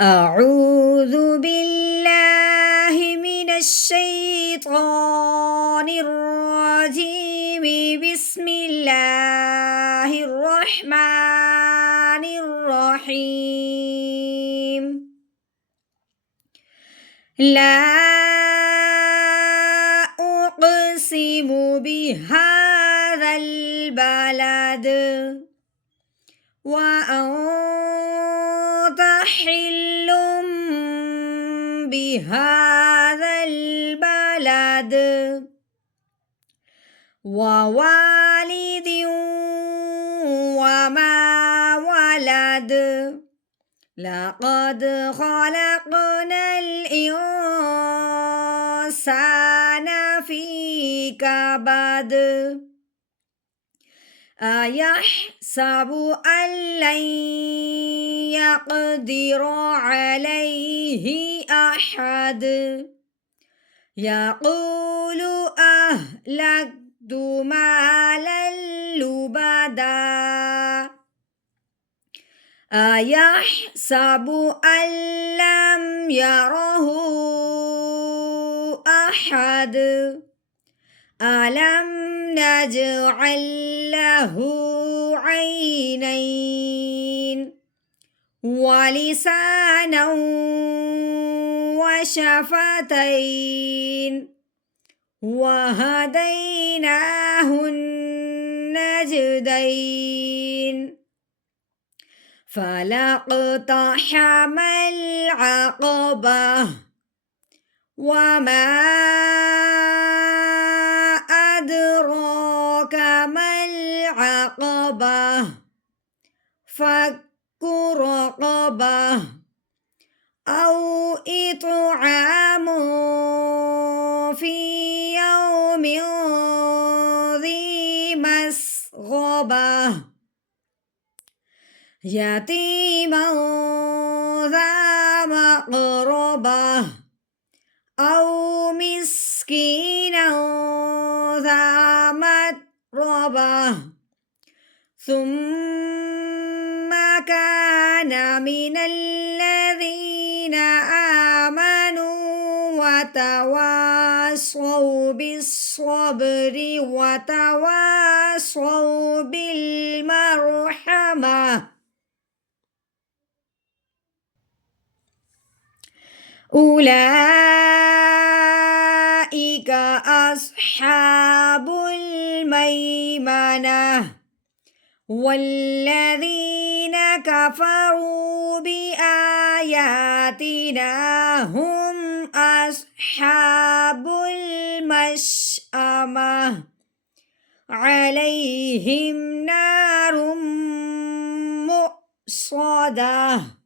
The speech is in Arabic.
أعوذ بالله من الشيطان الرجيم. بسم الله الرحمن الرحيم. لا أقسم بهذا البلد وأنت حل بهذا البلد ووالد وما ولد. لقد خلقنا الإنسان في كبد. أيحسب أن لن يقدر عليه أحد. يقول أهلكت مالا لبدا. أيحسب أن لم يره أحد. ألم نجعل له عينين ولسانا وشفتين وهديناه النجدين. فلاقتحم العقبة وما أدراك ما العقبة. فك رقبة أو إطعام في يوم ذي مسغبة يتيما ذا مقربة أو مسكينا ذا متربة ثم كان من الذين آمنوا وتواصوا بالصبر وتواصوا بالمرحمة. أولئك أصحاب الميمنة. والذين كفروا بآياتنا هم أصحاب المشأمة. عليهم نار مؤصدة.